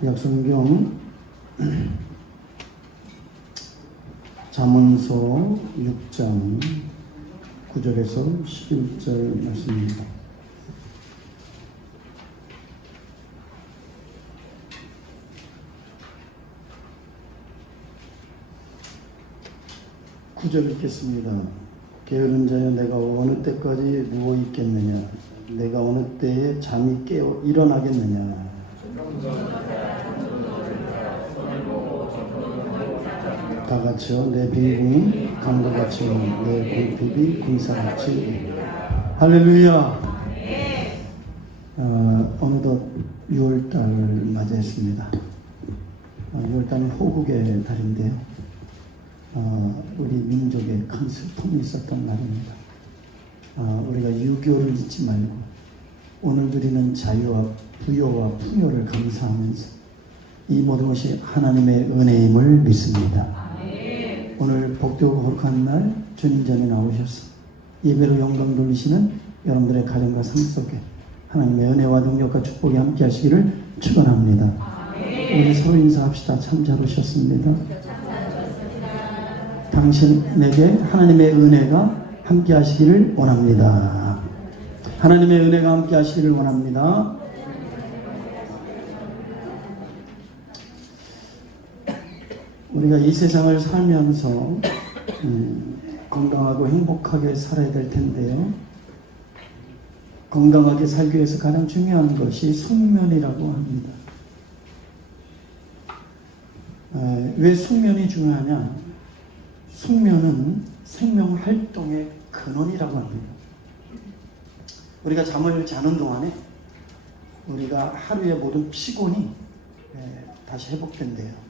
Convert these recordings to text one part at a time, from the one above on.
구약성경 잠언서 6장 9절에서 11절 말씀입니다. 구절 읽겠습니다. 게으른 자여 내가 어느 때까지 누워 있겠느냐? 내가 어느 때에 잠이 깨어 일어나겠느냐? 다 같이요. 내 빈궁이 강도같이 내 골핍이 군사같이. 할렐루야. 어느덧 6월달을 맞이했습니다. 6월달은 호국의 달인데요. 우리 민족에 큰 슬픔이 있었던 날입니다. 우리가 유교를 잊지 말고 오늘 누리는 자유와 부요와 풍요를 감사하면서 이 모든 것이 하나님의 은혜임을 믿습니다. 오늘 복되고 거룩한 날 주님 전에 나오셔서 예배로 영광 돌리시는 여러분들의 가정과 삶 속에 하나님의 은혜와 능력과 축복이 함께 하시기를 축원합니다. 우리 서로 인사합시다. 참 잘 오셨습니다. 당신에게 하나님의 은혜가 함께 하시기를 원합니다. 하나님의 은혜가 함께 하시기를 원합니다. 우리가 이 세상을 살면서 건강하고 행복하게 살아야 될 텐데요. 건강하게 살기 위해서 가장 중요한 것이 숙면이라고 합니다. 왜 숙면이 중요하냐? 숙면은 생명활동의 근원이라고 합니다. 우리가 잠을 자는 동안에 우리가 하루의 모든 피곤이 다시 회복된대요.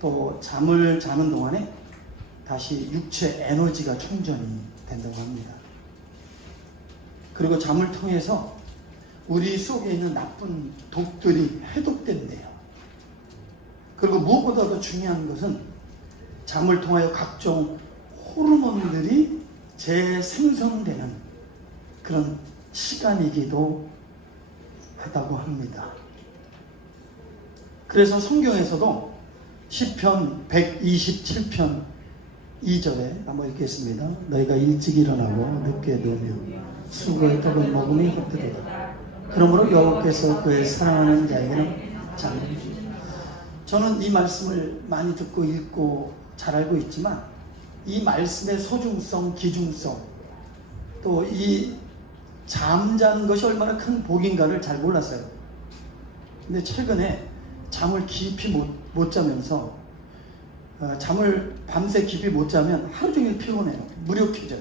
또 잠을 자는 동안에 다시 육체 에너지가 충전이 된다고 합니다. 그리고 잠을 통해서 우리 속에 있는 나쁜 독들이 해독된대요. 그리고 무엇보다도 중요한 것은 잠을 통하여 각종 호르몬들이 재생성되는 그런 시간이기도 하다고 합니다. 그래서 성경에서도 시편 127편 2절에 한번 읽겠습니다. 너희가 일찍 일어나고 늦게 누우며 수고의 떡을 먹으니 헛되도다. 그러므로 여호와께서 그의 사랑하는 자에게는 잠을 주시다. 저는 이 말씀을 많이 듣고 읽고 잘 알고 있지만 이 말씀의 소중성, 기중성, 또 이 잠자는 것이 얼마나 큰 복인가를 잘 몰랐어요. 근데 최근에 잠을 깊이 못 자면서 잠을 밤새 깊이 못 자면 하루 종일 피곤해요. 무력해져요.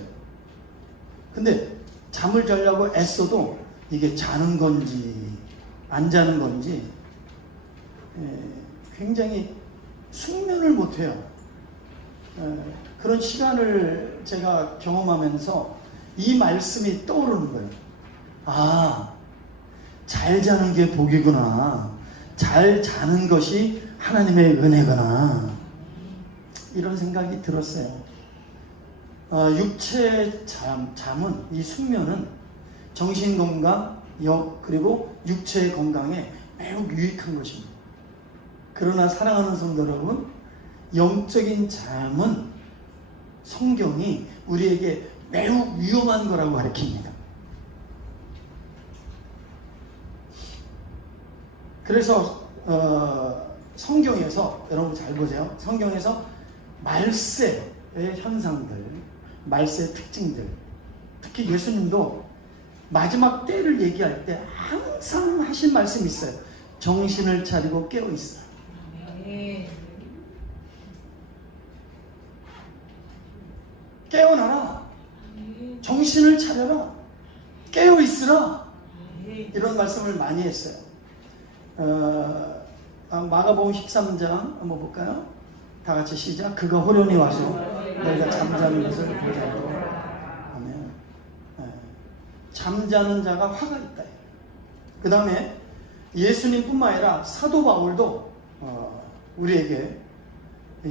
근데 잠을 자려고 애써도 이게 자는 건지 안 자는 건지 굉장히 숙면을 못해요. 그런 시간을 제가 경험하면서 이 말씀이 떠오르는 거예요. 아, 잘 자는 게 복이구나. 잘 자는 것이 하나님의 은혜구나. 이런 생각이 들었어요. 육체 잠은, 이 숙면은 정신건강, 그리고 육체의 건강에 매우 유익한 것입니다. 그러나 사랑하는 성도 여러분, 영적인 잠은 성경이 우리에게 매우 위험한 거라고 가르칩니다. 그래서 성경에서 여러분 잘 보세요. 성경에서 말세의 현상들, 말세의 특징들, 특히 예수님도 마지막 때를 얘기할 때 항상 하신 말씀이 있어요. 정신을 차리고 깨어 있어. 깨어나라. 정신을 차려라. 깨어 있으라. 이런 말씀을 많이 했어요. 마가복음 13장 한번 볼까요? 다 같이 시작. 그가 호련히 와서 너희가 잠자는 것을 보자고. 아멘. 잠자는 자가 화가 있다. 그 다음에 예수님뿐만 아니라 사도 바울도 우리에게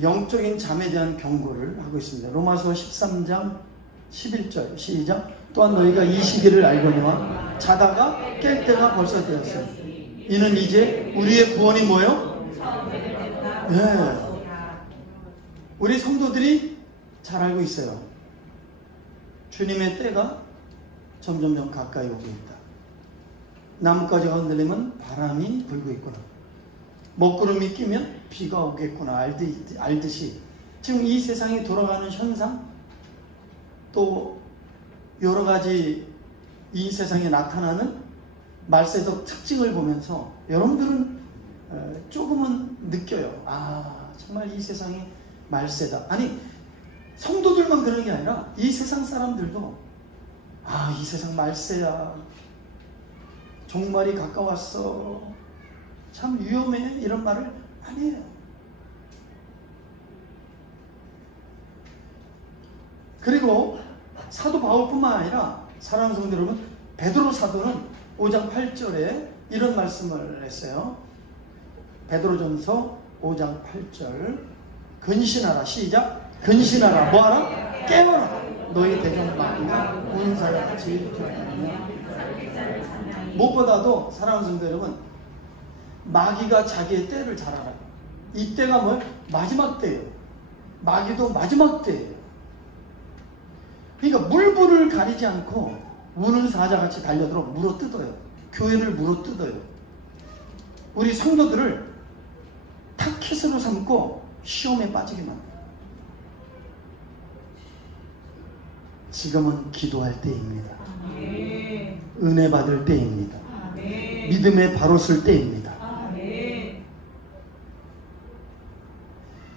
영적인 잠에 대한 경고를 하고 있습니다. 로마서 13장 11절 시작. 또한 너희가 이 시기를 알거니와 자다가 깰 때가 벌써 되었으니 이는 이제 우리의 구원이 뭐예요? 네. 우리 성도들이 잘 알고 있어요. 주님의 때가 점점점 가까이 오고 있다. 나뭇가지가 흔들리면 바람이 불고 있구나. 먹구름이 끼면 비가 오겠구나 알듯이 지금 이 세상이 돌아가는 현상, 또 여러 가지 이 세상에 나타나는 말세적 특징을 보면서 여러분들은 조금은 느껴요. 아, 정말 이 세상이 말세다. 아니, 성도들만 그런 게 아니라 이 세상 사람들도 아, 이 세상 말세야. 종말이 가까웠어. 참 위험해. 이런 말을 많이 해요. 그리고 사도 바울뿐만 아니라 사랑하는 성도 여러분, 베드로 사도는 5장 8절에 이런 말씀을 했어요. 베드로전서 5장 8절 근신하라. 시작. 근신하라. 뭐하라? 깨어라. 너희 대적 마귀가 군사와 같이 들어가느냐. 무엇보다도 사랑하는 성도 여러분, 마귀가 자기의 때를 잘 알아요. 이 때가 뭐예요? 마지막 때예요. 마귀도 마지막 때예요. 그러니까 물불을 가리지 않고 우는 사자같이 달려들어 물어뜯어요. 교회를 물어뜯어요. 우리 성도들을 타켓으로 삼고 시험에 빠지게 만들어요. 지금은 기도할 때입니다. 은혜 받을 때입니다. 믿음에 바로 쓸 때입니다.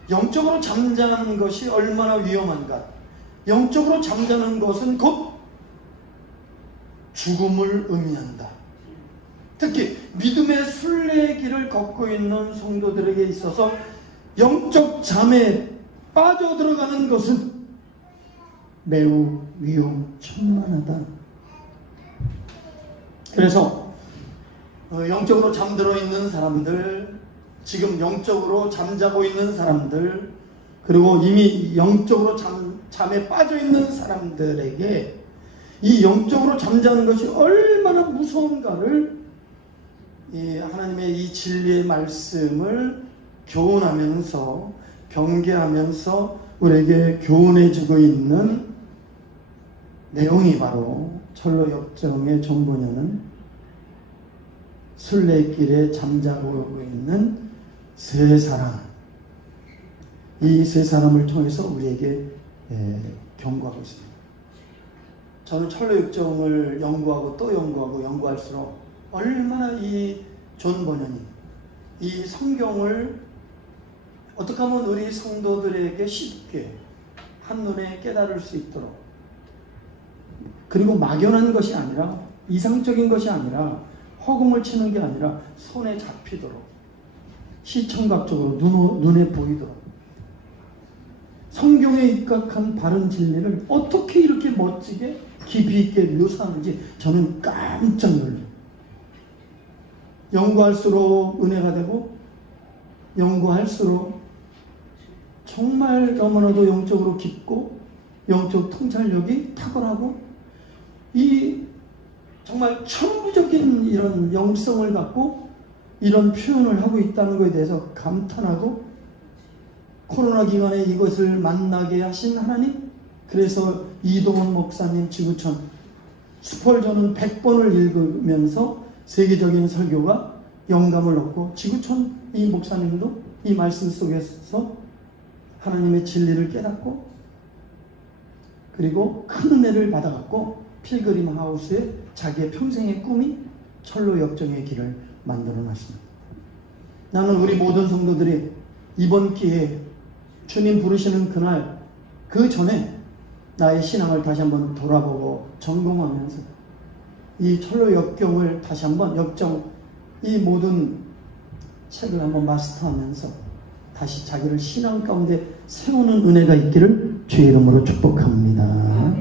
영적으로 잠자는 것이 얼마나 위험한가. 영적으로 잠자는 것은 곧 죽음을 의미한다. 특히 믿음의 순례길을 걷고 있는 성도들에게 있어서 영적 잠에 빠져들어가는 것은 매우 위험천만하다. 그래서 영적으로 잠들어 있는 사람들, 지금 영적으로 잠자고 있는 사람들, 그리고 이미 영적으로 잠에 빠져 있는 사람들에게 이 영적으로 잠자는 것이 얼마나 무서운가를 이 하나님의 이 진리의 말씀을 교훈하면서 경계하면서 우리에게 교훈해주고 있는 내용이 바로 철로 역정의 전보녀는 순례길에 잠자고 있는 세 사람, 이 세 사람을 통해서 우리에게 경고하고 있습니다. 저는 철로 역정을 연구하고 또 연구하고 연구할수록 얼마나 이 존 버년이 이 성경을 어떻게 하면 우리 성도들에게 쉽게 한눈에 깨달을 수 있도록, 그리고 막연한 것이 아니라 이상적인 것이 아니라 허공을 치는 게 아니라 손에 잡히도록 시청각적으로 눈에 보이도록 성경에 입각한 바른 진리를 어떻게 이렇게 멋지게 깊이 있게 묘사하는지 저는 깜짝 놀라요. 연구할수록 은혜가 되고 연구할수록 정말 너무나도 영적으로 깊고 영적 통찰력이 탁월하고 이 정말 천부적인 이런 영성을 갖고 이런 표현을 하고 있다는 것에 대해서 감탄하고, 코로나 기간에 이것을 만나게 하신 하나님, 그래서 이동원 목사님 지구촌 스펄전은 100번을 읽으면서 세계적인 설교가 영감을 얻고, 지구촌 이 목사님도 이 말씀 속에서 하나님의 진리를 깨닫고 그리고 큰 은혜를 받아갖고 필그림 하우스에 자기의 평생의 꿈이 철로 역정의 길을 만들어 놨습니다. 나는 우리 모든 성도들이 이번 기회에 주님 부르시는 그날 그 전에 나의 신앙을 다시 한번 돌아보고 점검하면서 이 철로 역경을 다시 한번 역정 이 모든 책을 한번 마스터하면서 다시 자기를 신앙 가운데 세우는 은혜가 있기를 주의 이름으로 축복합니다.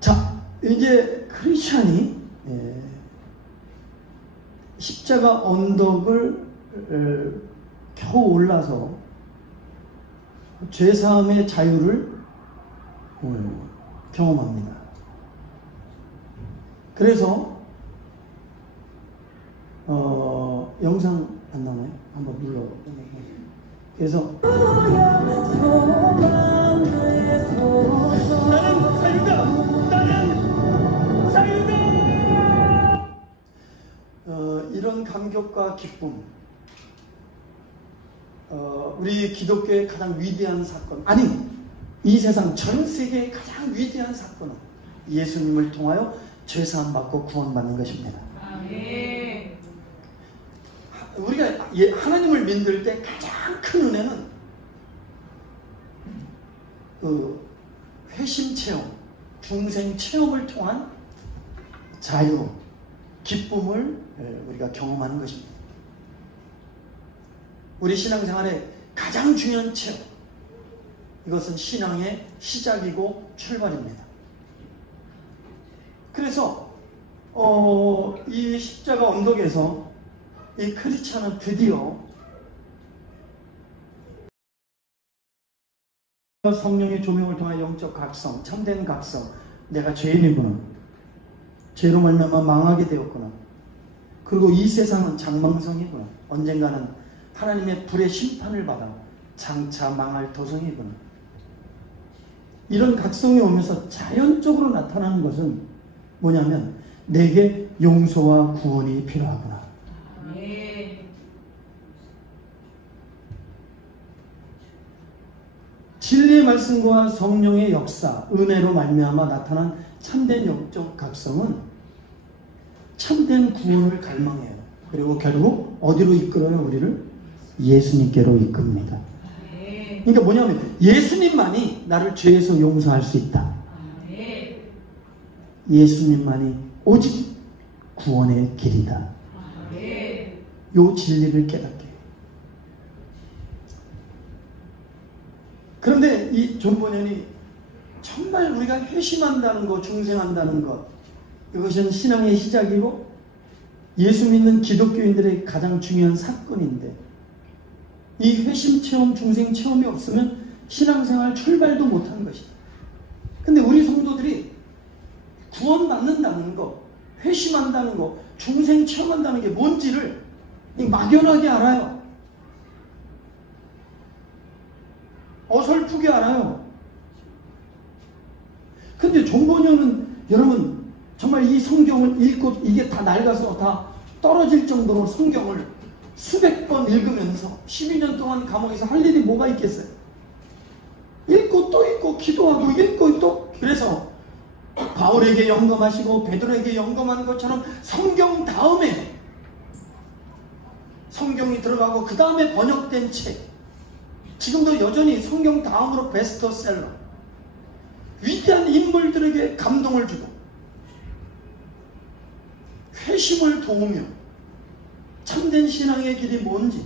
자, 이제 크리스찬이 십자가 언덕을 겨우 올라서 죄사함의 자유를 경험합니다. 그래서 영상 안 나오나요? 한번 눌러. 그래서 나는 자유다! 나는 자유다! 이런 감격과 기쁨, 우리 기독교의 가장 위대한 사건, 아니 이 세상 전 세계의 가장 위대한 사건은 예수님을 통하여 죄사함 받고 구원받는 것입니다. 아멘. 우리가 하나님을 믿을 때 가장 큰 은혜는 그 회심 체험, 중생 체험을 통한 자유, 기쁨을 우리가 경험하는 것입니다. 우리 신앙생활의 가장 중요한 체험, 이것은 신앙의 시작이고 출발입니다. 그래서 이 십자가 언덕에서 이 크리스찬은 드디어 성령의 조명을 통한 영적 각성, 참된 각성, 내가 죄인이구나, 죄로 말미암아 망하게 되었구나, 그리고 이 세상은 장망성이구나, 언젠가는 하나님의 불의 심판을 받아 장차 망할 도성이구나, 이런 각성이 오면서 자연적으로 나타나는 것은 뭐냐면 내게 용서와 구원이 필요하구나. 진리의 말씀과 성령의 역사, 은혜로 말미암아 나타난 참된 영적 각성은 참된 구원을 갈망해요. 그리고 결국 어디로 이끌어요? 우리를 예수님께로 이끕니다. 그러니까 뭐냐면 예수님만이 나를 죄에서 용서할 수 있다. 예수님만이 오직 구원의 길이다. 요 진리를 깨닫게. 그런데 이 존 번연이 정말 우리가 회심한다는 것, 중생한다는 것, 이것은 신앙의 시작이고 예수 믿는 기독교인들의 가장 중요한 사건인데, 이 회심 체험, 중생 체험이 없으면 신앙생활 출발도 못한 것이다. 근데 우리 성도들이 구원받는다는 것, 회심한다는 것, 중생 체험한다는 게 뭔지를 막연하게 알아요. 어설프게 알아요. 근데 존 번연은 여러분 정말 이 성경을 읽고 이게 다 낡아서 다 떨어질 정도로 성경을 수백 번 읽으면서 12년 동안 감옥에서 할 일이 뭐가 있겠어요? 읽고 또 읽고 기도하고 읽고 또, 그래서 바울에게 영감하시고 베드로에게 영감하는 것처럼 성경 다음에 성경이 들어가고 그 다음에 번역된 책, 지금도 여전히 성경 다음으로 베스트셀러, 위대한 인물들에게 감동을 주고 회심을 도우며 참된 신앙의 길이 뭔지,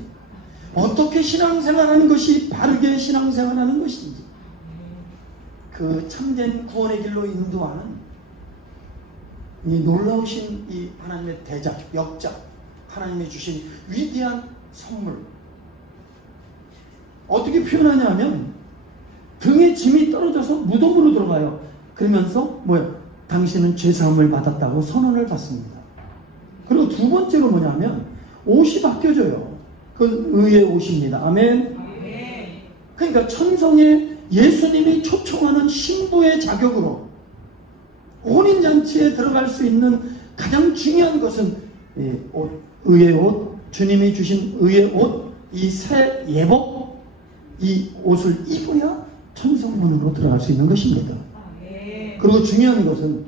어떻게 신앙생활하는 것이 바르게 신앙생활하는 것인지, 그 참된 구원의 길로 인도하는 이 놀라우신 이 하나님의 대작, 역작, 하나님이 주신 위대한 선물, 어떻게 표현하냐면 등에 짐이 떨어져서 무덤으로 들어가요. 그러면서 뭐예요? 당신은 죄사함을 받았다고 선언을 받습니다. 그리고 두 번째로 뭐냐면 옷이 바뀌어져요. 그 의의 옷입니다. 아멘. 그러니까 천성에 예수님이 초청하는 신부의 자격으로 혼인잔치에 들어갈 수 있는 가장 중요한 것은 의의 옷, 주님이 주신 의의 옷, 이 새 예복, 이 옷을 입어야 천성문으로 들어갈 수 있는 것입니다. 그리고 중요한 것은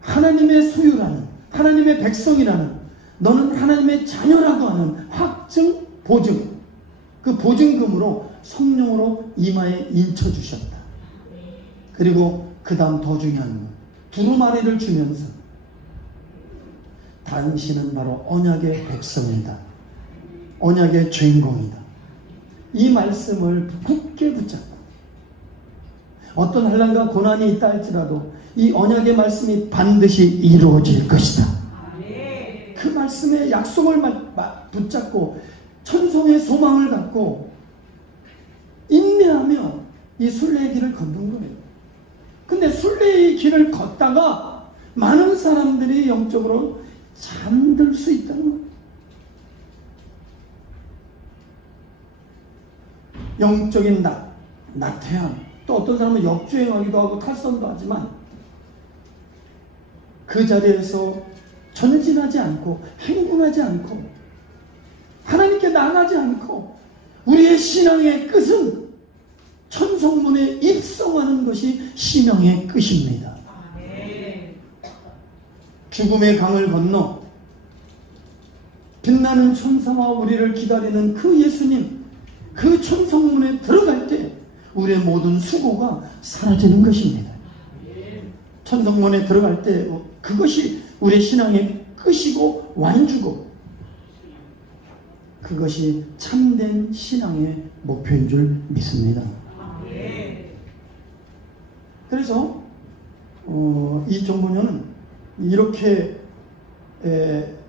하나님의 소유라는, 하나님의 백성이라는, 너는 하나님의 자녀라고 하는 확증, 보증, 그 보증금으로 성령으로 이마에 인쳐주셨다. 그리고 그 다음 더 중요한 건 두루마리를 주면서 당신은 바로 언약의 백성이다, 언약의 주인공이다, 이 말씀을 굳게 붙잡고 어떤 환난과 고난이 있다 할지라도 이 언약의 말씀이 반드시 이루어질 것이다. 그 말씀의 약속을 붙잡고 천성의 소망을 갖고 인내하며 이 순례의 길을 걷는 거예요. 근데 순례의 길을 걷다가 많은 사람들이 영적으로 참 만들 수 있다는 거예요. 영적인 나태함, 또 어떤 사람은 역주행하기도 하고 탈선도 하지만 그 자리에서 전진하지 않고 행군하지 않고 하나님께 나아가지 않고 우리의 신앙의 끝은 천성문에 입성하는 것이 신앙의 끝입니다. 죽음의 강을 건너 빛나는 천사와 우리를 기다리는 그 예수님, 그 천성문에 들어갈 때 우리의 모든 수고가 사라지는 것입니다. 천성문에 들어갈 때 그것이 우리의 신앙의 끝이고 완주고 그것이 참된 신앙의 목표인 줄 믿습니다. 그래서 이 정보년은 이렇게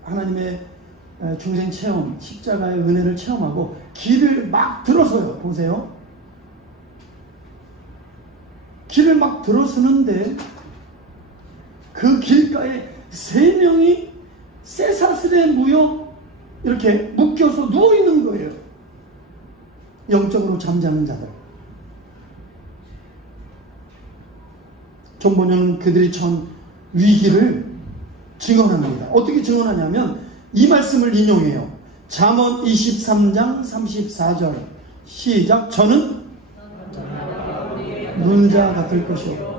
하나님의 중생 체험, 십자가의 은혜를 체험하고 길을 막 들어서요. 보세요. 길을 막 들어서는데 그 길가에 3명이 쇠사슬에 이렇게 묶여서 누워있는 거예요. 영적으로 잠자는 자들. 존보는 그들이 처한 위기를 증언합니다. 어떻게 증언하냐면 이 말씀을 인용해요. 잠언 23장 34절 시작. 저는 눈자 같을 것이요.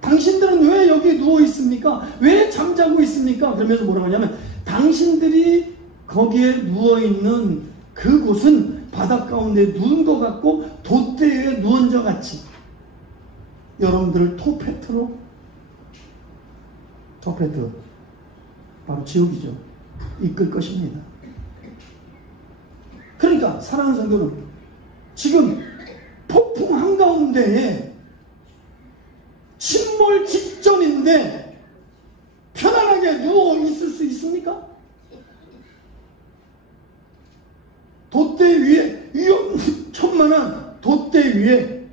당신들은 왜 여기 누워 있습니까? 왜 잠자고 있습니까? 그러면서 뭐라고 하냐면 당신들이 거기에 누워 있는 그곳은 바닷 가운데 누운 것 같고 돛대에 누운 자 같이 여러분들을 토페트 바로 지옥이죠. 이끌 것입니다. 그러니까 사랑하는 성도는 지금 폭풍 한가운데에 침몰 직전인데 편안하게 누워 있을 수 있습니까? 돛대 위에 위험천만한 돛대 위에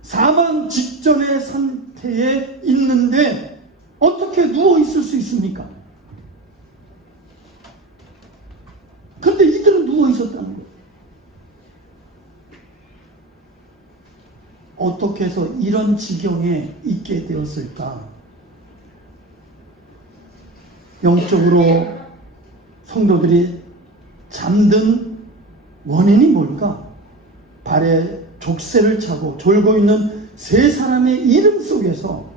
사망 직전의 상태에 있는데 어떻게 누워 있을 수 있습니까? 그런데 이들은 누워 있었다는 거예요. 어떻게 해서 이런 지경에 있게 되었을까? 영적으로 성도들이 잠든 원인이 뭘까? 발에 족쇄를 차고 졸고 있는 3사람의 이름 속에서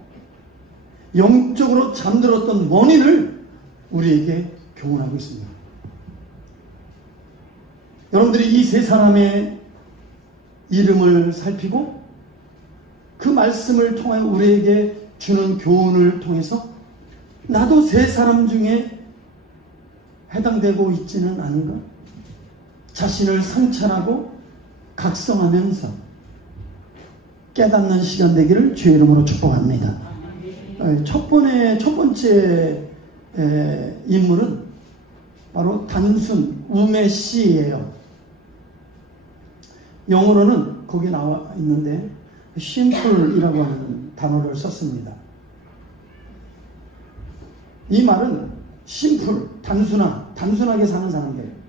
영적으로 잠들었던 원인을 우리에게 교훈하고 있습니다. 여러분들이 이 3사람의 이름을 살피고 그 말씀을 통하여 우리에게 주는 교훈을 통해서 나도 3사람 중에 해당되고 있지는 않은가? 자신을 성찰하고 각성하면서 깨닫는 시간 되기를 주의 이름으로 축복합니다. 첫 번째 인물은 바로 단순 우메시예요. 영어로는 거기 나와 있는데 simple이라고 하는 단어를 썼습니다. 이 말은 심플, 단순하게 사는 사람들.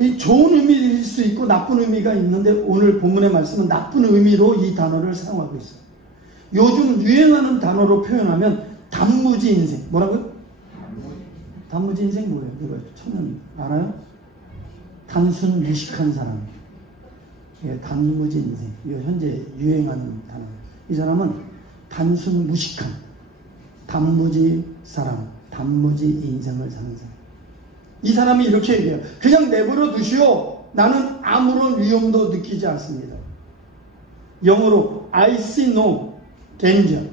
이 좋은 의미일 수 있고 나쁜 의미가 있는데 오늘 본문의 말씀은 나쁜 의미로 이 단어를 사용하고 있어요. 요즘 유행하는 단어로 표현하면 단무지 인생. 뭐라고요? 단무지 인생 뭐예요? 이거 처음 알아요? 단순 무식한 사람. 예, 단무지 인생. 이거 현재 유행하는 단어. 이 사람은 단순 무식한 단무지 사람, 단무지 인생을 사는 사람. 이 사람이 이렇게 얘기해요. 그냥 내버려 두시오. 나는 아무런 위험도 느끼지 않습니다. 영어로 I see no danger.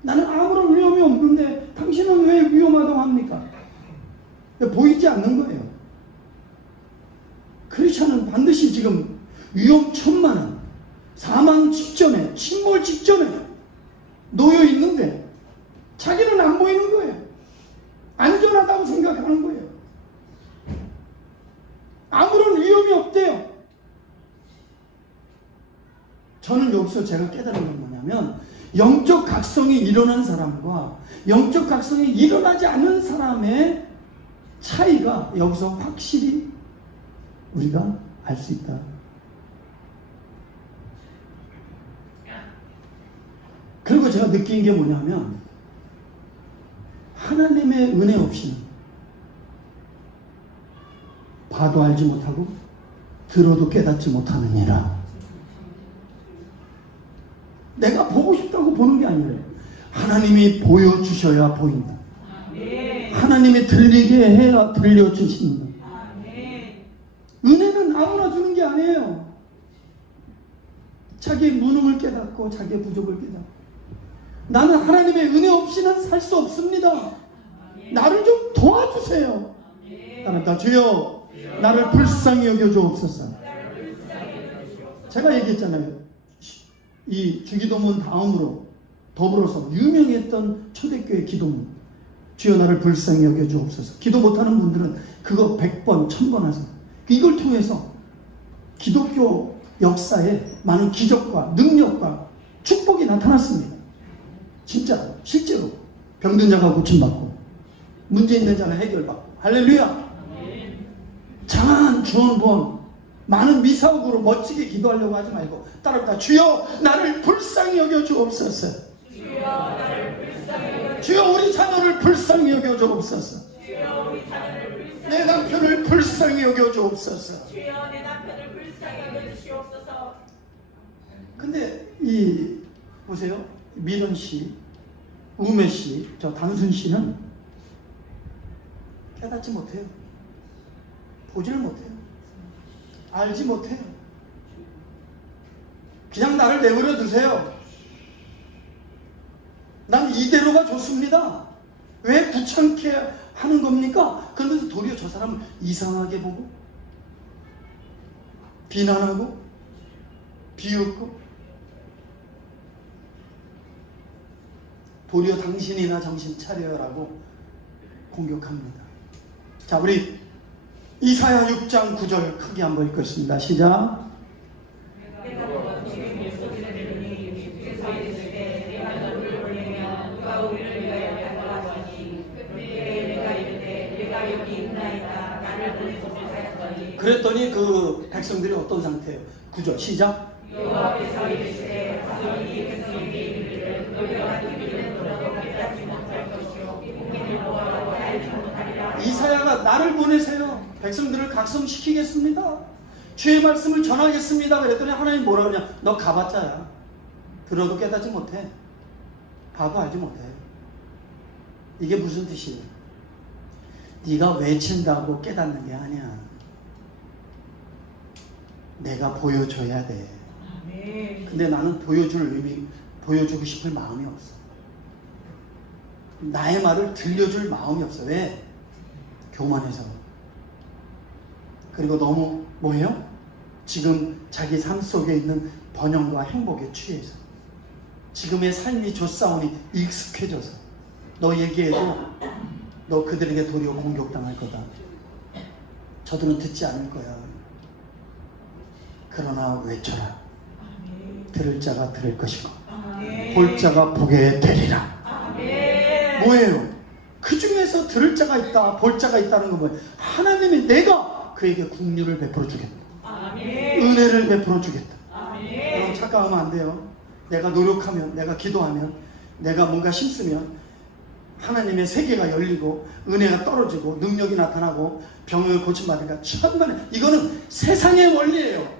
나는 아무런 위험이 없는데 당신은 왜 위험하다고 합니까? 보이지 않는 거예요. 크리스찬은 반드시 지금 위험천만한 사망 직전에, 침몰 직전에 놓여 있는데 자기는 안 보이는 거예요. 안전하다고 생각하는 거예요. 아무런 위험이 없대요. 저는 여기서 제가 깨달은 건 뭐냐면 영적 각성이 일어난 사람과 영적 각성이 일어나지 않는 사람의 차이가 여기서 확실히 우리가 알 수 있다. 그리고 제가 느낀 게 뭐냐면 하나님의 은혜 없이는 봐도 알지 못하고 들어도 깨닫지 못하느니라. 내가 보고 싶다고 보는 게 아니에요. 하나님이 보여주셔야 보인다. 하나님이 들리게 해야 들려주신다. 은혜는 아무나 주는 게 아니에요. 자기의 무능을 깨닫고 자기의 부족을 깨닫고. 나는 하나님의 은혜 없이는 살 수 없습니다. 나를 좀 도와주세요. 따라 주여 나를 불쌍히 여겨 주옵소서. 제가 얘기했잖아요. 이 주기도문 다음으로 더불어서 유명했던 초대교회 기도문, 주여 나를 불쌍히 여겨 주옵소서. 기도 못하는 분들은 그거 100번 1000번 하세요. 이걸 통해서 기독교 역사에 많은 기적과 능력과 축복이 나타났습니다. 진짜 실제로 병든 자가 고침받고 문제 있는 자는 해결받고. 할렐루야. 장한 주원본 많은 미사옥으로 멋지게 기도하려고 하지 말고 따라합니다. 주여 나를 불쌍히 여겨 주옵소서. 주여 나를 불쌍히 여겨 주옵소서. 주여 우리 자녀를 불쌍히 여겨 주옵소서. 주여 우리 자녀를 불쌍히 내 남편을 불쌍히 여겨 주옵소서. 주여 내 남편을 불쌍히 여겨 주시옵소서. 근데 이 보세요. 민원 씨, 우매 씨, 저 단순 씨는 깨닫지 못해요. 보지를 못해요. 알지 못해요. 그냥 나를 내버려 두세요. 난 이대로가 좋습니다. 왜 귀찮게 하는 겁니까? 그러면서 도리어 저 사람을 이상하게 보고 비난하고 비웃고 도리어 당신이나 정신 차려라고 공격합니다. 자, 우리 이사야 6장 9절 크게 한번 읽겠습니다. 시작. 그랬더니 그 백성들이 어떤 상태예요? 9절 시작. 여호와께서 이르시되 자손이 백성에게 이르기를 너희가 TV를 들어도 깨닫지 못할 것이요 공의를 보아도 알지 못하리라. 이사야가 나를 보내세요. 백성들을 각성시키겠습니다. 주의 말씀을 전하겠습니다. 그랬더니 하나님 뭐라 그러냐? 너 가봤자야. 들어도 깨닫지 못해. 봐도 알지 못해. 이게 무슨 뜻이에요? 네가 외친다고 깨닫는 게 아니야. 내가 보여줘야 돼. 근데 나는 보여주고 싶을 마음이 없어. 나의 말을 들려줄 마음이 없어. 왜? 교만해서. 그리고 너무 뭐예요? 지금 자기 삶 속에 있는 번영과 행복에 취해서. 지금의 삶이 좋사오니 익숙해져서. 너 얘기해도 너 그들에게 도리어 공격당할 거다. 저들은 듣지 않을 거야. 그러나 외쳐라. 들을 자가 들을 것이고 볼 자가 보게 되리라. 뭐예요? 그 중에서 들을 자가 있다, 볼 자가 있다는 건 뭐예요? 하나님이 내가 그에게 긍휼을 베풀어 주겠다. 은혜를 베풀어 주겠다. 여러분 착각하면 안 돼요. 내가 노력하면, 내가 기도하면, 내가 뭔가 힘쓰면 하나님의 세계가 열리고 은혜가 떨어지고 능력이 나타나고 병을 고침받으니까 천만에. 이거는 세상의 원리예요.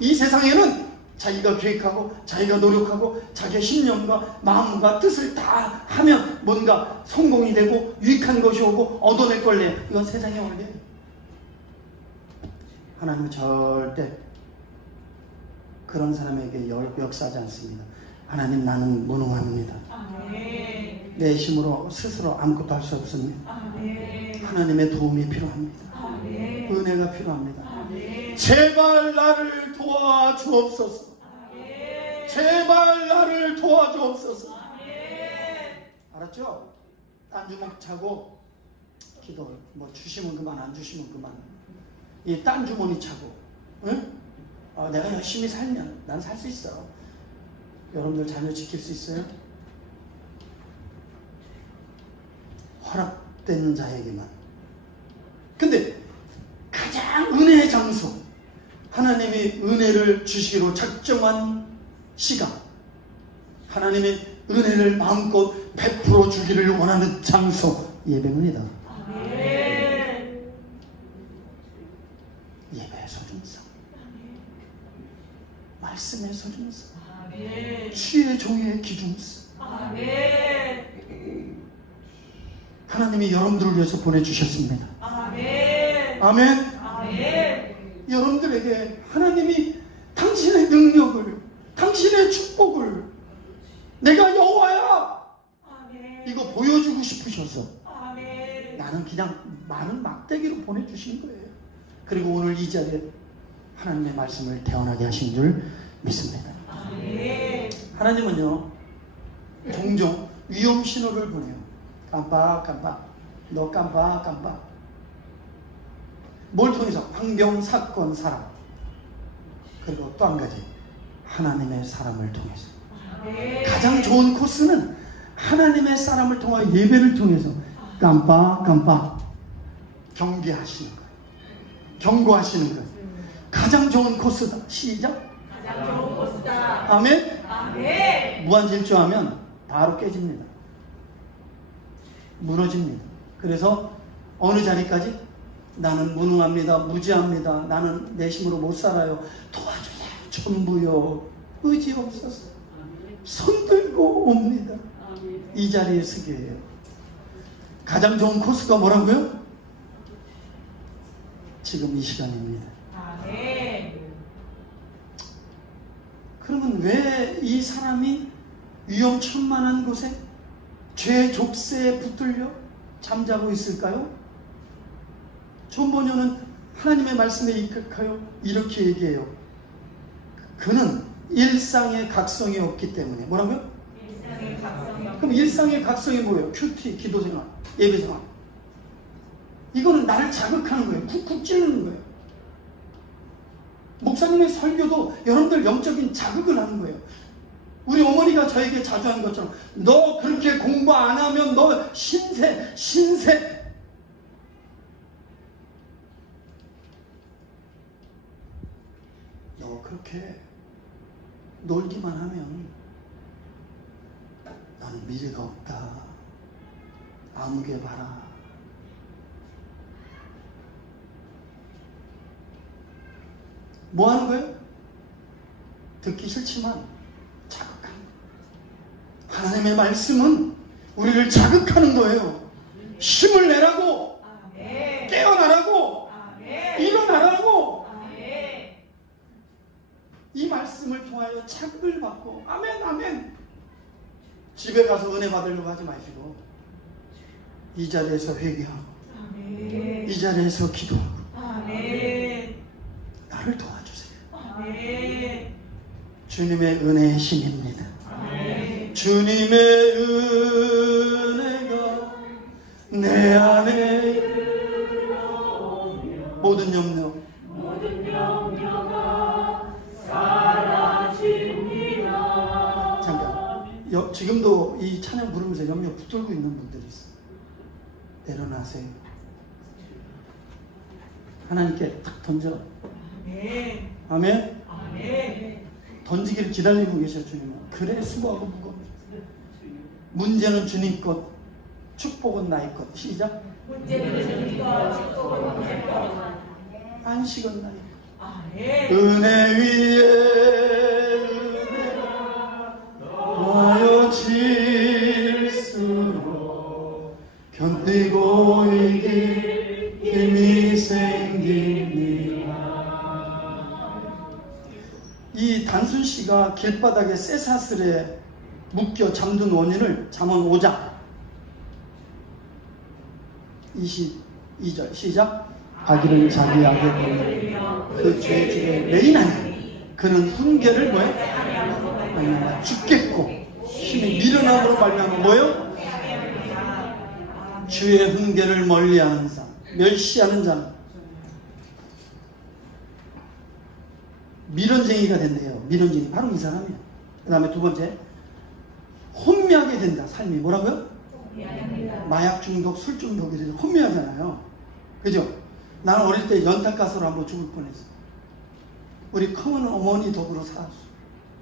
이 세상에는 자기가 계획하고 자기가 노력하고 자기의 신념과 마음과 뜻을 다 하면 뭔가 성공이 되고 유익한 것이 오고 얻어낼 걸래. 이건 세상의 원리예요. 하나님은 절대 그런 사람에게 역사하지 않습니다. 하나님 나는 무능합니다. 내 힘으로 스스로 아무것도 할 수 없습니다. 하나님의 도움이 필요합니다. 은혜가 필요합니다. 제발 나를 도와주옵소서. 제발 나를 도와주옵소서. 알았죠? 딴 주먹 차고 기도. 뭐 주시면 그만, 안 주시면 그만. 이 딴 주머니 차고, 응? 내가 열심히 살면 난 살 수 있어. 여러분들 자녀 지킬 수 있어요? 허락된 자에게만. 근데 가장 은혜의 장소, 하나님이 은혜를 주시기로 작정한 시간, 하나님의 은혜를 마음껏 베풀어 주기를 원하는 장소, 예배입니다. 예배의 소중성, 말씀의 소중성, 주의 종의 기중성. 하나님이 여러분들을 위해서 보내주셨습니다. 아멘. 아멘. 여러분들에게 하나님이 당신의 능력을, 당신의 축복을, 내가 여호와야, 이거 보여주고 싶으셔서 나는 그냥 많은 막대기로 보내주신 거예요. 그리고 오늘 이 자리에 하나님의 말씀을 태어나게 하신 줄 믿습니다. 하나님은요, 종종 위험 신호를 보내요. 깜빡깜빡, 너 깜빡깜빡. 뭘 통해서? 환경, 사건, 사람. 그리고 또 한 가지, 하나님의 사람을 통해서. 가장 좋은 코스는 하나님의 사람을 통하여 예배를 통해서 깜빡깜빡 경계하시는 거예요. 경고하시는 거예요. 가장 좋은 코스다. 시작. 가장 좋은 코스다. 아멘. 아멘. 무한질주하면 바로 깨집니다. 무너집니다. 그래서 어느 자리까지? 나는 무능합니다. 무지합니다. 나는 내 힘으로 못 살아요. 도와주세요. 전부요. 의지 없어서 손 들고 옵니다. 이 자리에 서게 해요. 가장 좋은 코스가 뭐라고요? 지금 이 시간입니다. 그러면 왜 이 사람이 위험천만한 곳에 죄 족쇄에 붙들려 잠자고 있을까요? 존 번연은 하나님의 말씀에 입각하여 이렇게 얘기해요. 그는 일상의 각성이 없기 때문에. 뭐라고요? 일상의 각성이 없기. 그럼 일상의 각성이 뭐예요? 큐티, 기도생활, 예배생활. 이거는 나를 자극하는 거예요. 쿡쿡 찌르는 거예요. 목사님의 설교도 여러분들 영적인 자극을 하는 거예요. 우리 어머니가 저에게 자주 하는 것처럼, 너 그렇게 공부 안 하면 너 신세. 너 그렇게 놀기만 하면 넌 미래가 없다. 아무개 봐라. 뭐 하는 거예요? 듣기 싫지만 자극하는 거예요. 하나님의 말씀은 우리를 자극하는 거예요. 힘을 내라고, 깨어나라고, 일어나라고. 이 말씀을 통하여 자극을 받고, 아멘, 아멘. 집에 가서 은혜 받으려고 하지 마시고, 이 자리에서 회개하고, 이 자리에서 기도하고, 나를 도와주세요. 주님의 은혜의 신입니다. 주님의 은혜가 내 안에 모든 염려가 사라집니다. 잠깐, 지금도 이 찬양 부르면서 염려 붙들고 있는 분들이 있어요. 내려놔세요. 하나님께 탁 던져. 아멘. 아멘. 던지기를 기다리고 계셔. 주님은 그래 수고하고 무겁니다. 문제는 주님 것, 축복은 나의 것. 시작. 문제는 주님 것, 축복은 나의 것. 안식은 나의 것. 아멘. 은혜 위에 은혜가 더하여질수록 견디고 이길 힘이 생깁니다. 이 단순씨가 길바닥에 쇠사슬에 묶여 잠든 원인을 잠언 5장 22절 시작. 악인은 자기 악에 걸려 그 죄 중에 매인하니 그는 훈계를 뭐예요? 죽겠고 힘이 미련함으로 말미암아 뭐예요? 주의 훈계를 멀리하는 사람, 멸시하는 자는 미련쟁이가 된대요. 미련쟁이 바로 이 사람이에요. 그 다음에 두 번째, 혼미하게 된다. 삶이 뭐라고요? 마약 중독, 술 중독이 돼서 혼미하잖아요. 그죠? 나는 어릴 때 연탄가스로 한번 죽을 뻔했어. 우리 큰 어머니 덕으로 살았어.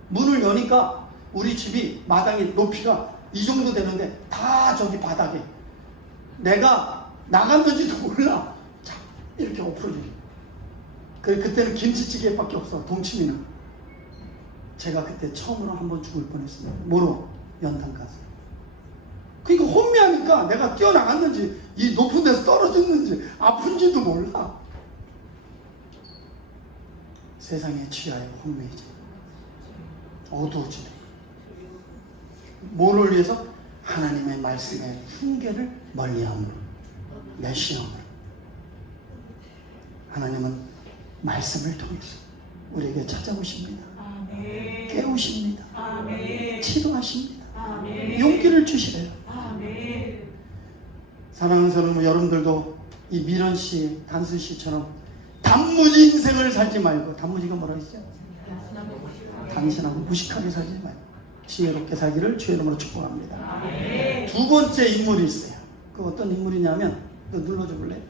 문을 여니까 우리 집이 마당의 높이가 이 정도 되는데 다 저기 바닥에 내가 나갔는지도 몰라. 자, 이렇게 엎어져. 그때는 김치찌개밖에 없어. 동치미는. 제가 그때 처음으로 한번 죽을 뻔했습니다. 뭐로? 연탄가스. 그러니까 혼미하니까 내가 뛰어나갔는지 이 높은 데서 떨어졌는지 아픈지도 몰라. 세상에 취하여 혼미해져. 어두워지네. 뭐를 위해서? 하나님의 말씀의 훈계를 멀리함으로, 메시함으로. 하나님은 말씀을 통해서 우리에게 찾아오십니다. 아멘. 깨우십니다. 아멘. 치료하십니다. 아멘. 용기를 주시래요. 아멘. 사랑하는 사람, 여러분들도 이 미련 씨, 단순 씨처럼 단무지 인생을 살지 말고, 단무지가 뭐라 했죠? 단순하고 무식하게 살지 말고 지혜롭게 살기를 주의 이름으로 축복합니다. 아멘. 두 번째 인물이 있어요. 그 어떤 인물이냐면, 그거 눌러줘 볼래?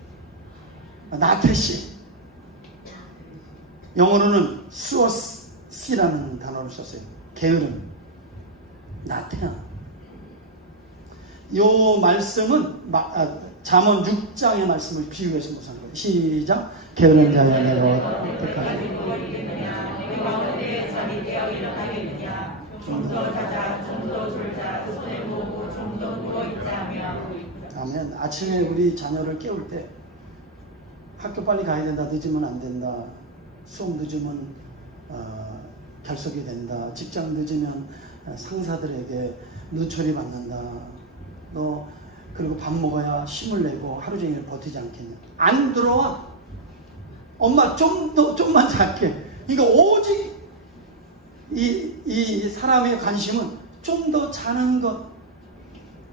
나태 씨. 영어로는 수어스라는 단어를 썼어요. 게으름. 나태야. 요 말씀은 잠언 6장의 말씀을 비유해서 묘사한 거예요. 시작. 게으른 자여 내가 어떡하지? 좀 더 자자, 좀 더 졸자, 손에 모으고 좀 더 누워있자며. 아멘. 아침에 우리 자녀를 깨울 때 학교 빨리 가야 된다, 늦으면 안 된다, 수업 늦으면 결석이 된다, 직장 늦으면 상사들에게 눈초리 받는다, 너 그리고 밥 먹어야 힘을 내고 하루 종일 버티지 않겠냐. 안 들어와. 엄마 좀만 작게. 그러니까 오직 이 사람의 관심은 좀 더 자는 것.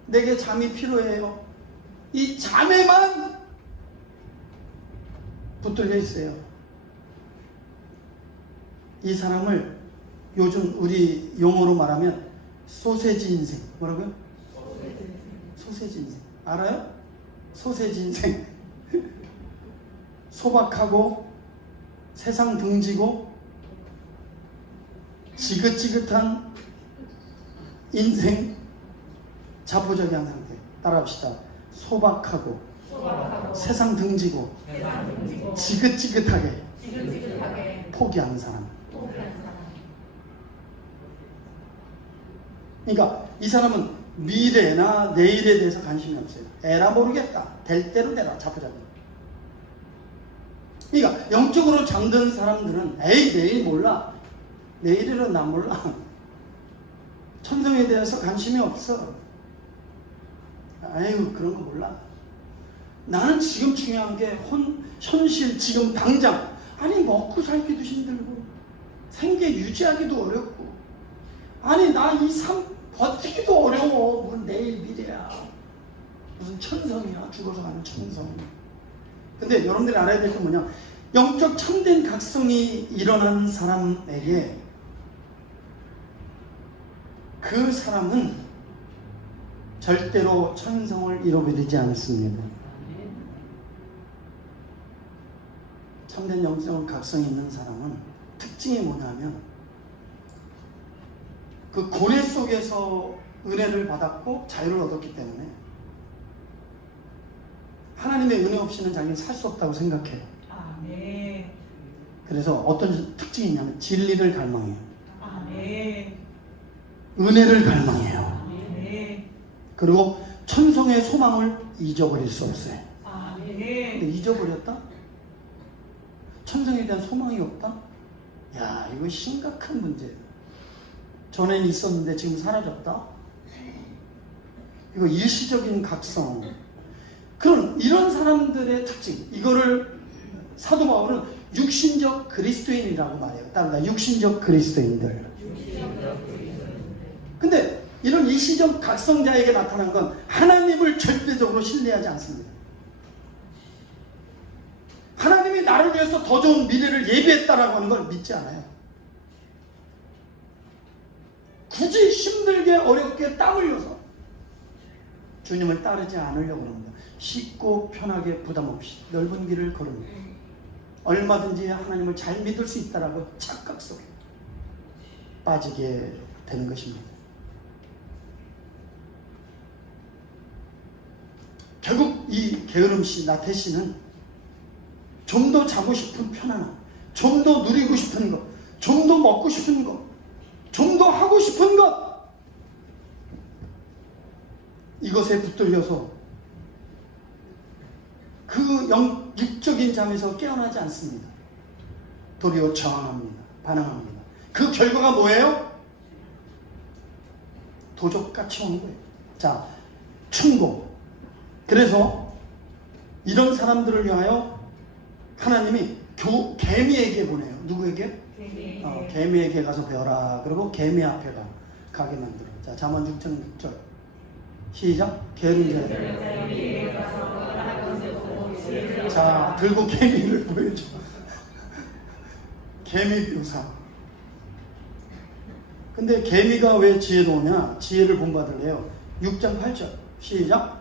내게 잠이 필요해요. 이 잠에만 붙들려 있어요. 이 사람을 요즘 우리 용어로 말하면 소세지 인생. 뭐라고요? 소세지 인생. 알아요? 소세지 인생. 소박하고 세상 등지고 지긋지긋한 인생, 자포자기한 상태. 따라합시다. 소박하고 세상 등지고 지긋지긋하게 포기한 사람. 그러니까 이 사람은 미래나 내일에 대해서 관심이 없어요. 에라 모르겠다. 될 대로 되라. 자포자기. 그러니까 영적으로 잠든 사람들은 에이 내일 몰라. 내일은 난 몰라. 천성에 대해서 관심이 없어. 아유 그런 거 몰라. 나는 지금 중요한 게 현실 지금 당장. 아니 먹고 살기도 힘들고 생계 유지하기도 어렵고 아니 나 이 삶 버티기도 어려워. 뭔 내일 미래야. 무슨 천성이야. 죽어서 가는 천성. 근데 여러분들이 알아야 될 건 뭐냐, 영적 참된 각성이 일어난 사람에게 그 사람은 절대로 천성을 잃어버리지 않습니다. 참된 영적 각성이 있는 사람은 특징이 뭐냐면 그 고뇌 속에서 은혜를 받았고 자유를 얻었기 때문에 하나님의 은혜 없이는 자기는 살 수 없다고 생각해요. 아멘. 그래서 어떤 특징이 있냐면 진리를 갈망해요. 아멘. 은혜를 갈망해요. 아멘. 그리고 천성의 소망을 잊어버릴 수 없어요. 아멘. 근데 잊어버렸다? 천성에 대한 소망이 없다? 야, 이거 심각한 문제예요. 전에는 있었는데 지금 사라졌다? 이거 일시적인 각성. 그럼 이런 사람들의 특징, 이거를 사도 바울은 육신적 그리스도인이라고 말해요. 따라다 육신적 그리스도인들. 근데 이런 일시적 각성자에게 나타난 건 하나님을 절대적으로 신뢰하지 않습니다. 하나님이 나를 위해서 더 좋은 미래를 예비했다라고 하는 걸 믿지 않아요. 굳이 힘들게 어렵게 땀 흘려서 주님을 따르지 않으려고 합니다. 쉽고 편하게 부담 없이 넓은 길을 걸으며 얼마든지 하나님을 잘 믿을 수 있다라고 착각 속에 빠지게 되는 것입니다. 결국 이 게으름씨 나태씨는 좀 더 자고 싶은 편안함, 좀 더 누리고 싶은 것, 좀 더 먹고 싶은 것, 좀 더 하고 싶은 것, 이것에 붙들려서 그 육적인 잠에서 깨어나지 않습니다. 도리어 저항합니다. 반항합니다. 그 결과가 뭐예요? 도적같이 오는 거예요. 자, 충고. 그래서 이런 사람들을 위하여 하나님이 개미에게 보내요. 누구에게? 개미에게 가서 배워라. 그리고 개미 앞에 가게 만들어. 자, 잠언 6장 6절 시작. 게으른 자여. 자, 들고 개미를 보여줘. 개미 묘사. 근데 개미가 왜 지혜로우냐? 지혜를 본받을래요. 6장 8절 시작.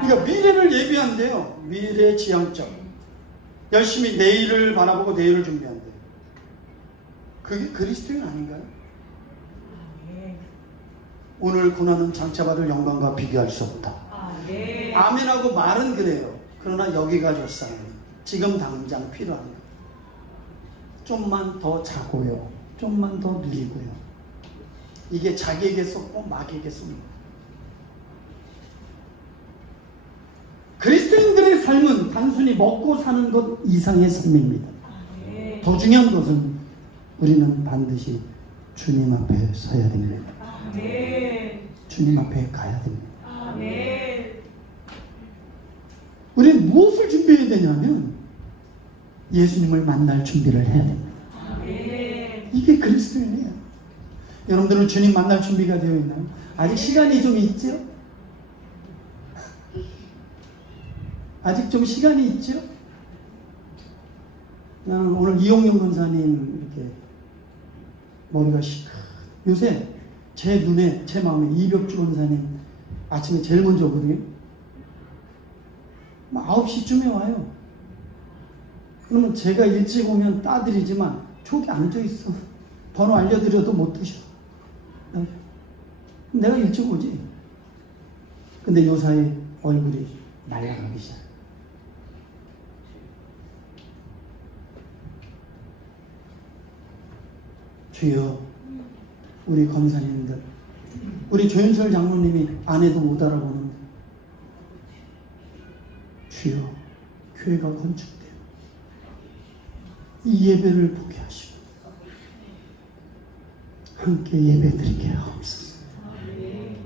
그러니까 미래를 예비한대요. 미래 지향적. 열심히 내일을 바라보고 내일을 준비한대요. 그게 그리스도인 아닌가요? 오늘 고난은 장차받을 영광과 비교할 수 없다. 아멘하고 말은 그래요. 그러나 여기가 좋사오니 지금 당장 필요한 거. 좀만 더 자고요. 좀만 더 누리고요. 이게 자기에게 쏟고 마귀에게 씁니다. 그리스도인들의 삶은 단순히 먹고 사는 것 이상의 삶입니다. 더 중요한 것은 우리는 반드시 주님 앞에 서야 됩니다. 주님 앞에 가야 됩니다. 우리는 무엇을 준비해야 되냐면 예수님을 만날 준비를 해야 됩니다. 이게 그리스도인이에요. 여러분들은 주님 만날 준비가 되어 있나요? 아직 시간이 좀 있죠? 아직 좀 시간이 있죠? 그냥 오늘 이용용 권사님 이렇게 머리가 요새 제 눈에 제 마음에 이벽주 권사님 아침에 제일 먼저 오거든요. 9시쯤에 와요. 그러면 제가 일찍 오면 따드리지만 저기 앉아있어. 번호 알려드려도 못 드셔. 내가 일찍 오지. 근데 요 사이 얼굴이 날아가기 시작해. 주여, 우리 검사님들, 우리 조윤설 장로님이 아내도 못 알아보는데 주여, 교회가 건축돼요. 이 예배를 보게 하시고 함께 예배 드리게 하옵소서.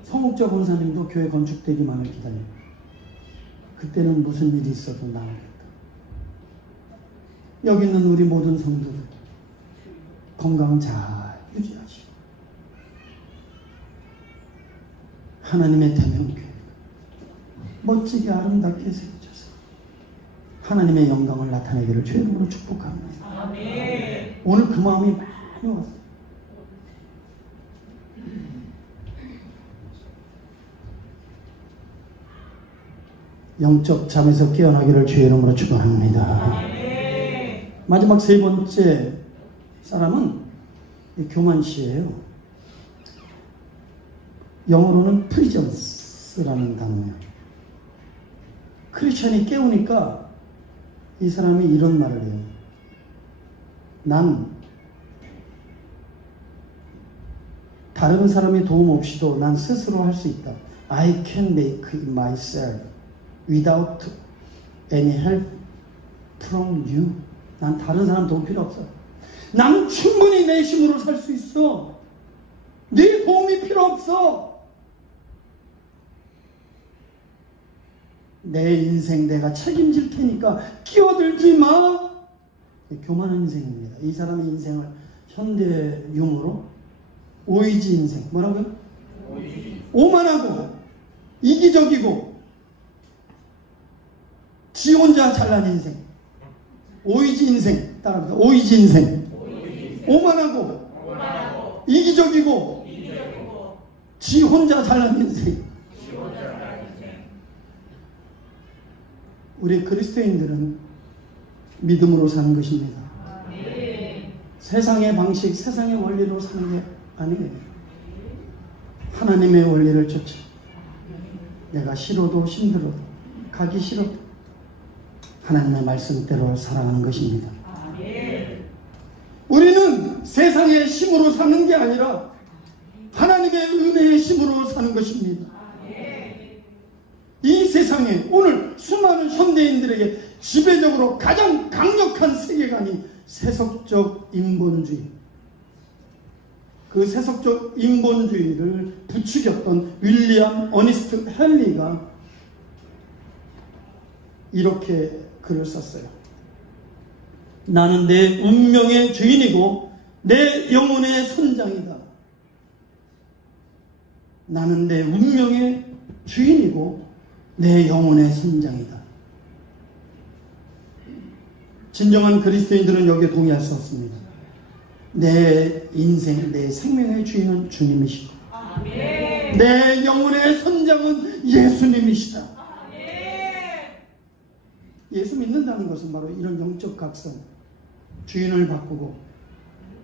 성목자 권사님도 교회 건축되기만을 기다려요. 그때는 무슨 일이 있어도 나오겠다. 여기 있는 우리 모든 성도들 건강 잘 유지하시고 하나님의 대명교회 멋지게 아름답게 세워져서 하나님의 영광을 나타내기를 주의 이름으로 축복합니다. 아멘. 오늘 그 마음이 많이 왔어요. 영적 잠에서 깨어나기를 주의 이름으로 축원합니다. 아멘. 마지막 세 번째 사람은 교만 씨예요. 영어로는 프리전스라는 단어예요. 크리스천이 깨우니까 이 사람이 이런 말을 해요. 난 다른 사람의 도움 없이도 난 스스로 할 수 있다. I can make it myself without any help from you. 난 다른 사람 도움 필요 없어. 나는 충분히 내 힘으로 살 수 있어. 네 도움이 필요 없어. 내 인생 내가 책임질 테니까 끼어들지 마. 교만한 인생입니다. 이 사람의 인생을 현대 유머로 오이지 인생. 뭐라고요? 오만하고 이기적이고 지 혼자 잘난 인생. 오이지 인생 따라합니다. 오이지 인생. 오만하고 이기적이고 지 혼자 잘난 인생. 우리 그리스도인들은 믿음으로 사는 것입니다. 세상의 방식, 세상의 원리로 사는 게 아니에요. 하나님의 원리를 쫓아. 내가 싫어도 힘들어도 가기 싫어도 하나님의 말씀대로 살아가는 것입니다. 우리는 세상의 힘으로 사는 게 아니라 하나님의 은혜의 힘으로 사는 것입니다. 이 세상에 오늘 수많은 현대인들에게 지배적으로 가장 강력한 세계관이 세속적 인본주의. 그 세속적 인본주의를 부추겼던 윌리엄 어니스트 헨리가 이렇게 글을 썼어요. 나는 내 운명의 주인이고 내 영혼의 선장이다. 나는 내 운명의 주인이고 내 영혼의 선장이다. 진정한 그리스도인들은 여기에 동의할 수 없습니다. 내 인생, 내 생명의 주인은 주님이시고 내 영혼의 선장은 예수님이시다. 예수 믿는다는 것은 바로 이런 영적 각성, 주인을 바꾸고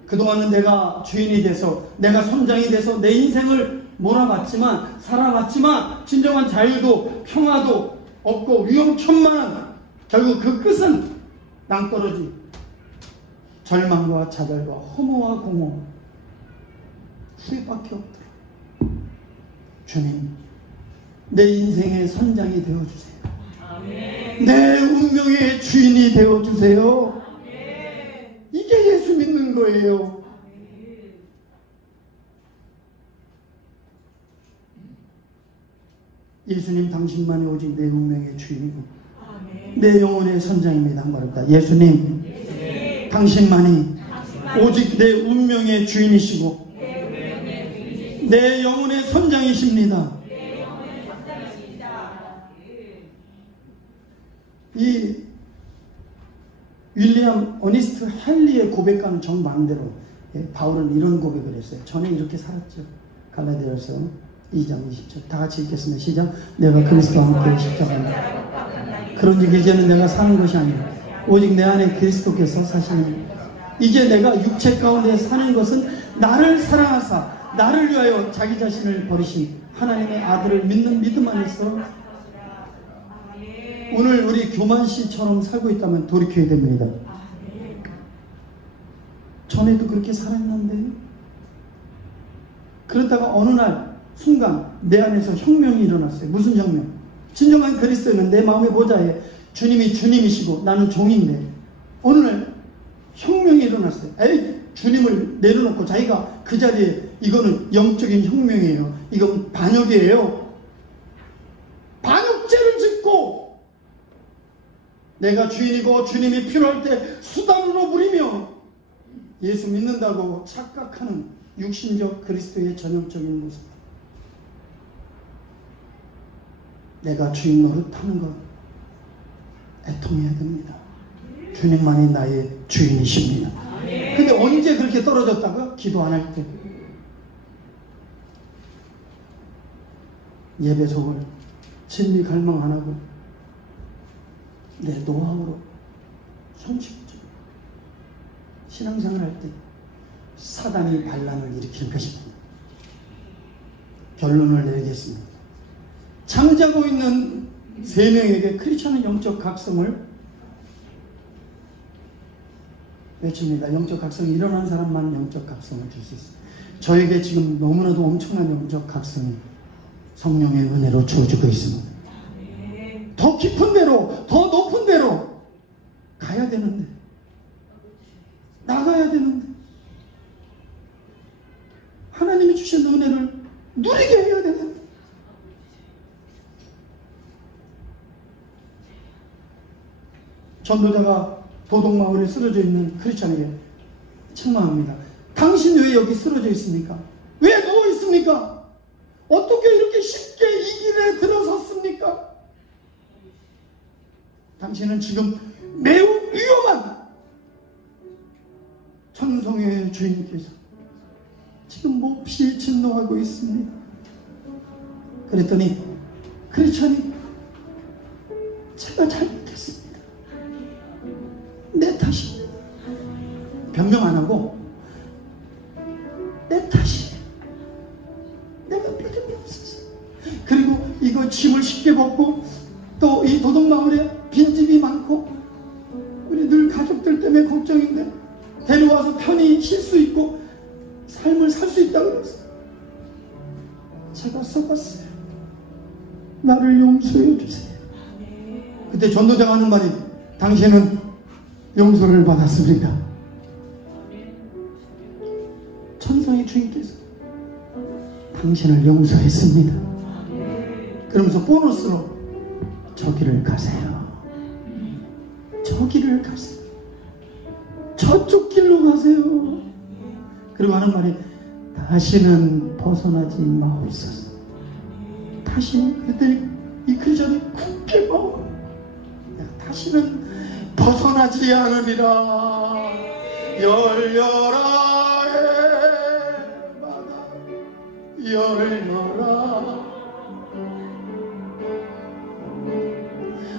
그동안은 내가 주인이 돼서 내가 선장이 돼서 내 인생을 몰아봤지만 살아봤지만 진정한 자유도 평화도 없고 위험천만한 결국 그 끝은 낭떠러지, 절망과 좌절과 허무와 공허, 후회밖에 없더라. 주님, 내 인생의 선장이 되어주세요. 내 운명의 주인이 되어주세요. 이게 예수 믿는 거예요. 예수님 당신만이 오직 내 운명의 주인이고 내 영혼의 선장입니다. 한 말입니다. 예수님 당신만이 오직 내 운명의 주인이시고 내 영혼의 선장이십니다. 이 윌리엄 어니스트 헨리의 고백과는 정반대로 바울은 이런 고백을 했어요. 전에 이렇게 살았죠. 갈라디아서 2장 20절 다 같이 읽겠습니다. 시작. 내가 그리스도와 함께 십자가에 그런즉 이제는 내가 사는 것이 아니라 오직 내 안에 그리스도께서 사시니 이제 내가 육체 가운데 사는 것은 나를 사랑하사 나를 위하여 자기 자신을 버리신 하나님의 아들을 믿는 믿음 안에서 오늘 우리 교만씨처럼 살고 있다면 돌이켜야 됩니다. 전에도 그렇게 살았는데 그러다가 어느 날 순간 내 안에서 혁명이 일어났어요. 무슨 혁명? 진정한 그리스도인은 내 마음의 보좌에 주님이 주님이시고 나는 종인데 어느 날 혁명이 일어났어요. 에이, 주님을 내려놓고 자기가 그 자리에 이거는 영적인 혁명이에요. 이건 반역이에요. 반역죄를 짓고 내가 주인이고 주님이 필요할 때 수단으로 부리며 예수 믿는다고 착각하는 육신적 그리스도의 전형적인 모습. 내가 주인 노릇하는 것 애통해야 됩니다. 주님만이 나의 주인이십니다. 근데 언제 그렇게 떨어졌다가 기도 안 할 때 예배 속을 진리 갈망 안 하고 내 노하우로 형식적 신앙생활 할 때 사단이 반란을 일으키는 것입니다. 결론을 내리겠습니다. 잠자고 있는 3명에게 크리스천의 영적 각성을 외칩니다. 영적 각성이 일어난 사람만 영적 각성을 줄 수 있습니다. 저에게 지금 너무나도 엄청난 영적 각성이 성령의 은혜로 주어지고 있습니다. 더 깊은 데로, 더 높은 데로 가야 되는데, 나가야 되는데, 하나님이 주신 은혜를 누리게 해야 되는데, 전도자가 도덕마을에 쓰러져 있는 크리스찬에게 책망합니다. 당신 왜 여기 쓰러져 있습니까? 왜 누워 있습니까? 어떻게 이렇게 쉽게 이 길에 들어섰습니까? 당신은 지금 매우 위험한 천성의 주인께서 지금 몹시 진노하고 있습니다. 그랬더니 크리스천이 제가 잘못했습니다. 내 탓입니다. 변명 안 하고 내 탓이에요. 내가 믿음이 없었어. 그리고 이거 짐을 쉽게 벗고 또 이 도덕마을에 빈집이 많고 우리 늘 가족들 때문에 걱정인데 데려와서 편히 쉴 수 있고 삶을 살 수 있다고 그랬어요. 제가 써봤어요. 나를 용서해 주세요. 그때 전도자가 하는 말이 당신은 용서를 받았습니다. 천성의 주인께서 당신을 용서했습니다. 그러면서 보너스로 저기를 가세요. 저기를 가세요. 저쪽 길로 가세요. 그리고 하는 말이 다시는 벗어나지 마옵소서. 다시는. 그랬더니 이 크리스천이 굳게 먹어. 다시는 벗어나지 않으리라. 열려라 해마다 열려라.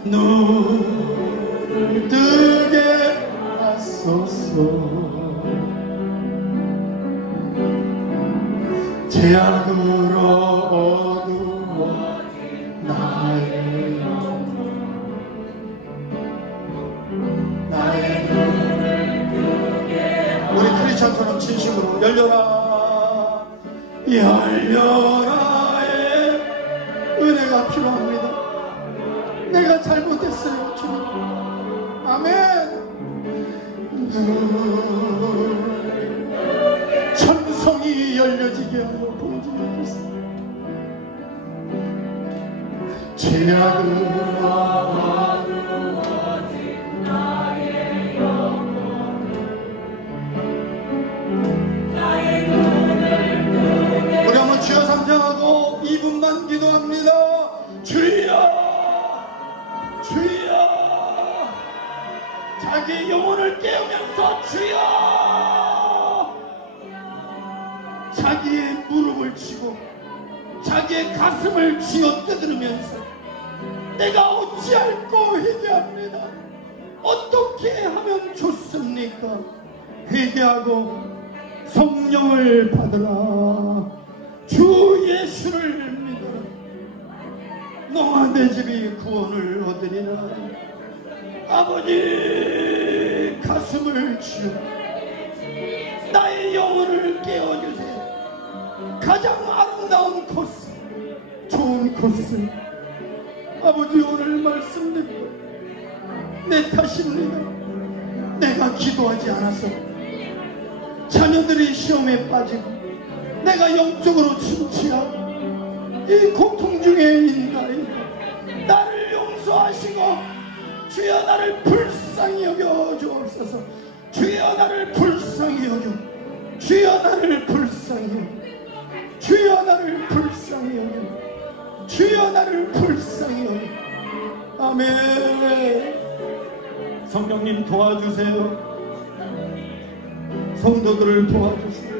눈을 뜨게 하소서. 죄악으로 어두워진 나의 눈을 뜨게 하소서. 우리 크리스천처럼 진심으로 열려라 열려라의 은혜가 필요합니다. 내가 잘못했어요, 주님. 아멘. 천성이 열려지게 하여 보여주게 주세요. 죄악으로 어두워진 나의 눈을 우리 한번 주여 삼창하고 2분만 기도합니다. 주여 주여. 자기 영혼을 깨우면서 주여. 자기의 무릎을 치고 자기의 가슴을 쥐어뜯으면서 내가 어찌할꼬 회개합니다. 어떻게 하면 좋습니까? 회개하고 성령을 받으라. 주 예수를 믿어라. 너와 내 집이 구원을 얻으리라. 아버지 가슴을 쥐어 나의 영혼을 깨워주세요. 가장 아름다운 코스, 좋은 코스. 아버지 오늘 말씀 듣고 내 탓입니다. 내가 기도하지 않아서 자녀들이 시험에 빠지고 내가 영적으로 침체하고 이 고통 중에 있나이다. 나를 용서하시고 주여 나를 불쌍히 여겨 주옵소서. 주여 나를 불쌍히 여겨. 주여 나를 불쌍히 여겨. 주여 나를 불쌍히 여겨. 주여 나를 불쌍히 여겨. 아멘. 성령님 도와주세요. 성도들을 도와주세요.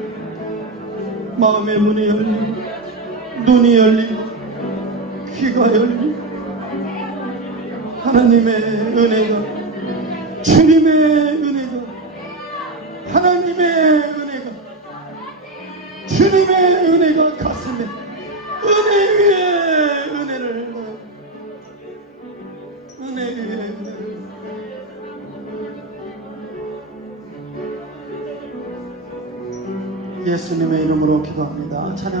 마음의 문이 열리고 눈이 열리고 귀가 열리고 하나님의 은혜가, 주님의 은혜가, 하나님의 은혜가, 주님의 은혜가 가슴에 은혜 위에 은혜를 넣어. 은혜 위에 은혜를. 예수님의 이름으로 기도합니다. 찬양.